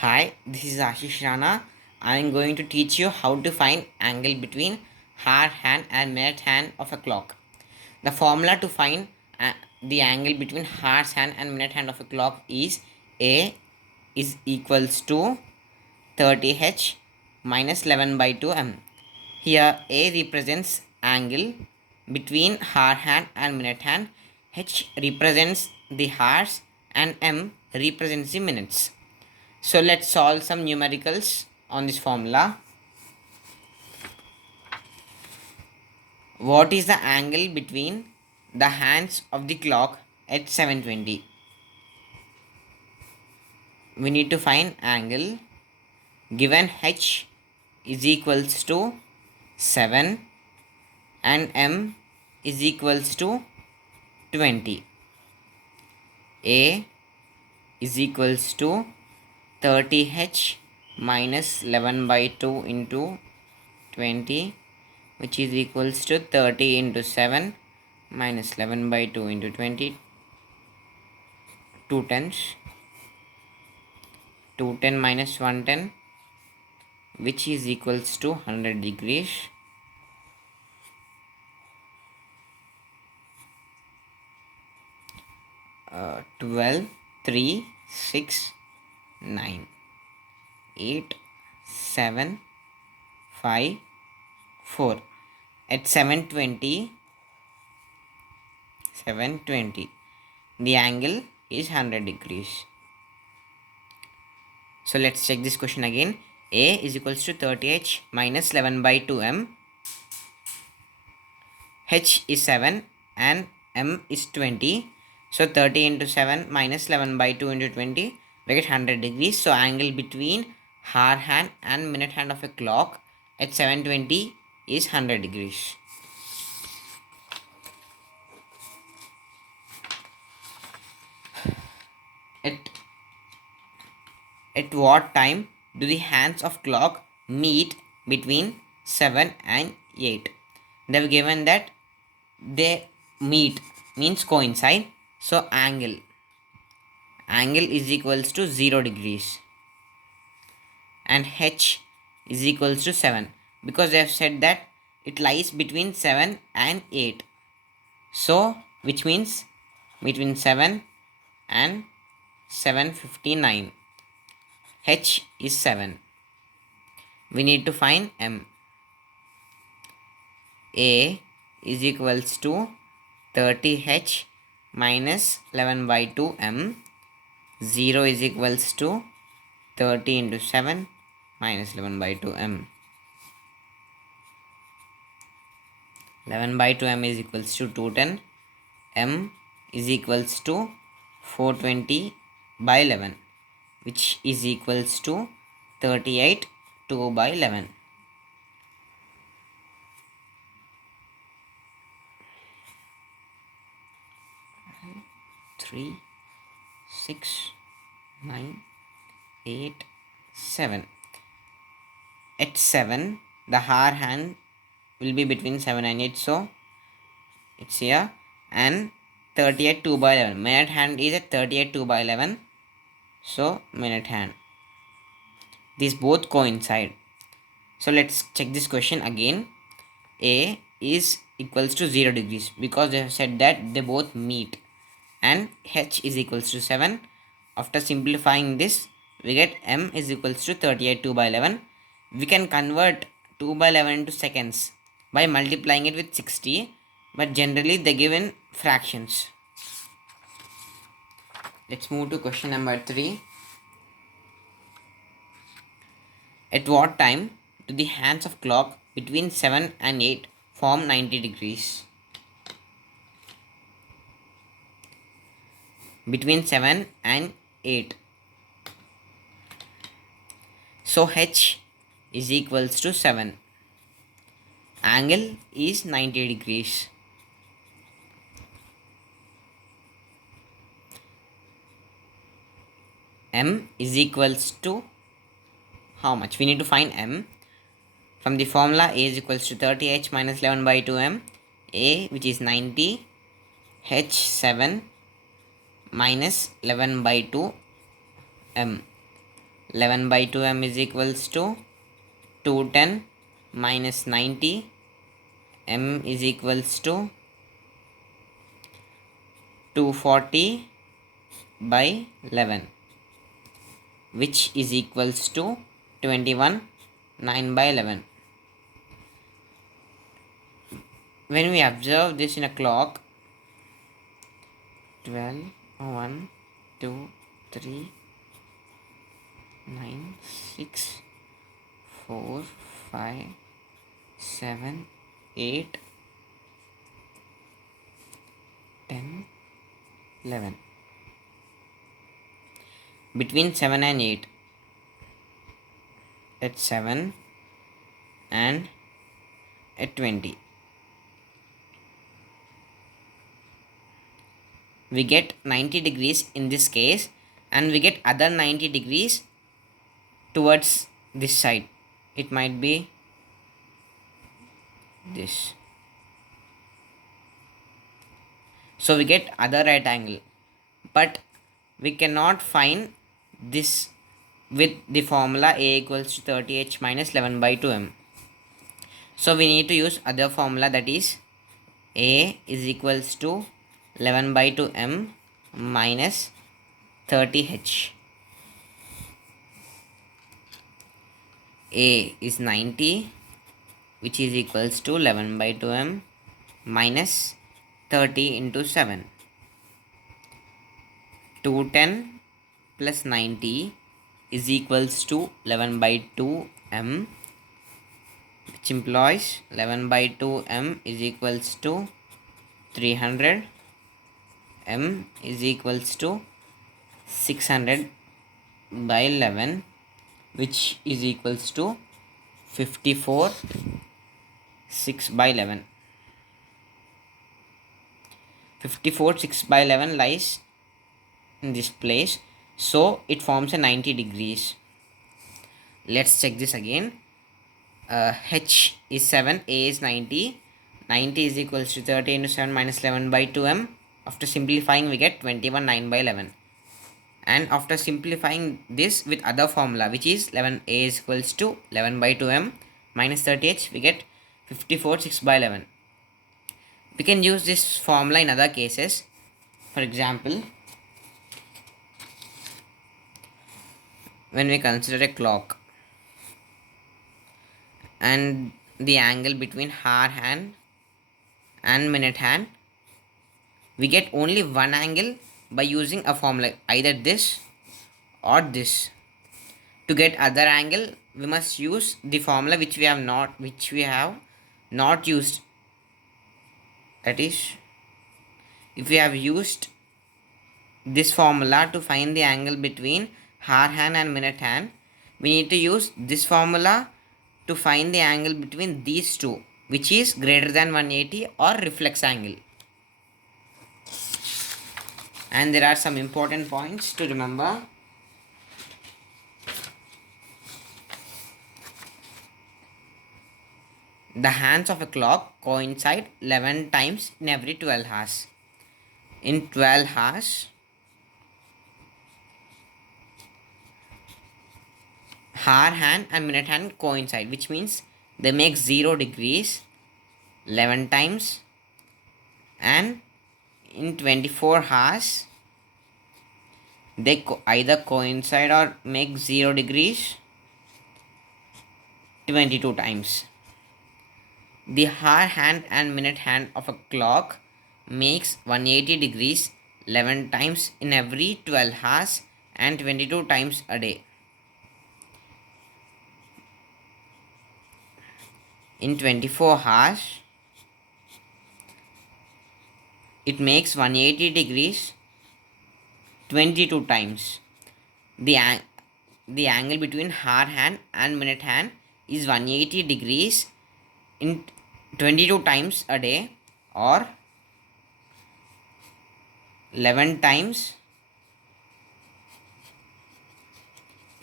Hi, this is Ashish Rana. I am going to teach you how to find angle between hour hand and minute hand of a clock. The formula to find the angle between hour's hand and minute hand of a clock is A is equals to 30h minus 11 by 2m. Here A represents angle between hour hand and minute hand, H represents the hours, and M represents the minutes. So let's solve some numericals on this formula. What is the angle between the hands of the clock at 7:20? We need to find angle given h is equals to 7 and m is equals to 20. A is equals to 30h minus 11 by 2 into 20, which is equals to 30 into 7 minus 11 by 2 into 20, 2 tenths, 210 minus 110, which is equals to 100 degrees. uh, 12, 3, 6, 9, 8, 7, 5, 4. At 7:20, the angle is 100 degrees. So let's check this question again. A is equals to 30h minus 11 by 2m. H is 7 and m is 20. So 30 into 7 minus 11 by 2 into 20, we get 100 degrees. So angle between hour hand and minute hand of a clock at 7:20 is 100 degrees. At At what time do the hands of clock meet between 7 and 8? They've given that they meet means coincide. So angle is equals to 0 degrees and h is equals to 7 because they have said that it lies between 7 and 8. So which means between 7 and 7:59. H is 7. We need to find m. A is equals to 30h minus 11 by 2m. 0 is equals to 30 into 7 minus 11 by 2m. 11 by 2m is equals to 210. M is equals to 420 by 11, which is equals to 38 2 by 11. 3, 6, 9, 8, 7. At 7, the hour hand will be between 7 and 8, so it's here. And 38 2 by 11. Minute hand is at 38 2 by 11, so minute hand. These both coincide. So let's check this question again. A is equals to 0 degrees because they have said that they both meet, and h is equals to 7. After simplifying this, we get m is equals to 38 2 by 11. We can convert 2 by 11 into seconds by multiplying it with 60, but generally they give in fractions. Let's move to question number 3. At what time do the hands of clock between 7 and 8 form 90 degrees? Between 7 and 8. So h is equals to 7. Angle is 90 degrees. M is equals to how much? We need to find m. From the formula, A is equals to 30h minus 11 by 2m. A, which is 90, h 7 minus 11 by 2 m. 11 by 2m is equals to 210 minus 90. M is equals to 240 by 11, which is equals to 21 9 by 11. When we observe this in a clock, 12 1 2 3 9 6 4 5 7 8 10 11. Between 7 and 8, at 7 and at 20, we get 90 degrees in this case, and we get other 90 degrees towards this side. It might be this. So we get other right angle, but we cannot find this with the formula A equals to 30h minus 11 by 2m. So we need to use other formula, that is A is equals to 11 by 2m minus 30h. A is 90, which is equals to 11 by 2m minus 30 into 7. 210 plus 90 is equals to 11 by 2m, which implies 11 by 2m is equals to 300. M is equals to 600 by 11, which is equals to 54 6 by 11. 54 6 by 11 lies in this place, so it forms a 90 degrees. Let's check this again. H is 7, A is 90. 90 is equals to 30 into 7 minus 11 by 2m. After simplifying, we get 21 9 by 11. And after simplifying this with other formula, which is 11, A is equals to 11 by 2m minus 30h, we get 54 6 by 11. We can use this formula in other cases. For example, when we consider a clock and the angle between hour hand and minute hand, we get only one angle by using a formula, either this or this. To get other angle, we must use the formula which we have not used. That is, if we have used this formula to find the angle between hour hand and minute hand, we need to use this formula to find the angle between these two, which is greater than 180 or reflex angle. And there are some important points to remember. The hands of a clock coincide 11 times in every 12 hours. In 12 hours, hour hand and minute hand coincide, which means they make 0 degrees 11 times, and in 24 hours they either coincide or make 0 degrees 22 times. The hour hand and minute hand of a clock makes 180 degrees 11 times in every 12 hours and 22 times a day. In 24 hours, it makes 180 degrees 22 times. The angle between hour hand and minute hand is 180 degrees in 22 times a day, or 11 times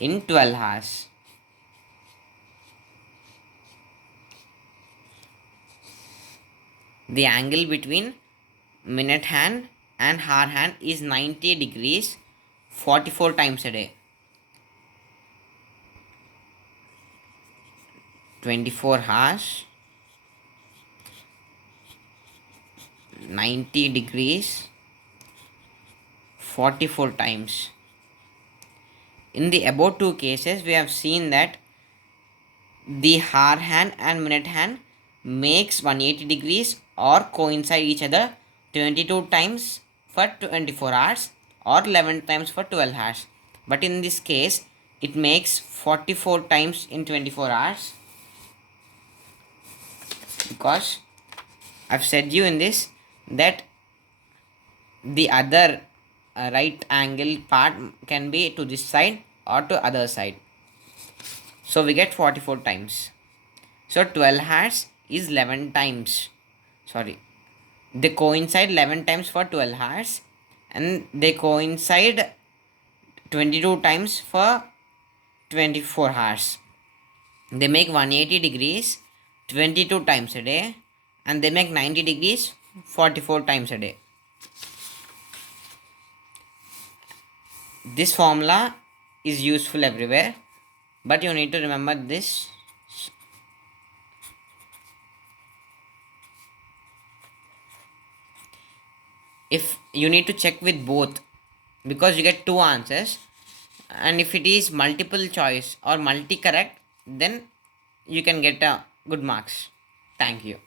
in 12 hours. The angle between minute hand and hour hand is 90 degrees 44 times a day. 24 hours, 90 degrees, 44 times. In the above two cases, we have seen that the hour hand and minute hand makes 180 degrees or coincide each other 22 times for 24 hours or 11 times for 12 hours. But in this case, it makes 44 times in 24 hours, because I've said you in this that the other right angle part can be to this side or to other side. So we get 44 times. So 12 hours is 11 times. Sorry. They coincide 11 times for 12 hours and they coincide 22 times for 24 hours. They make 180 degrees 22 times a day and they make 90 degrees 44 times a day. This formula is useful everywhere, but you need to remember this. If you need to check with both, because you get two answers, and if it is multiple choice or multi correct, then you can get a good marks. Thank you.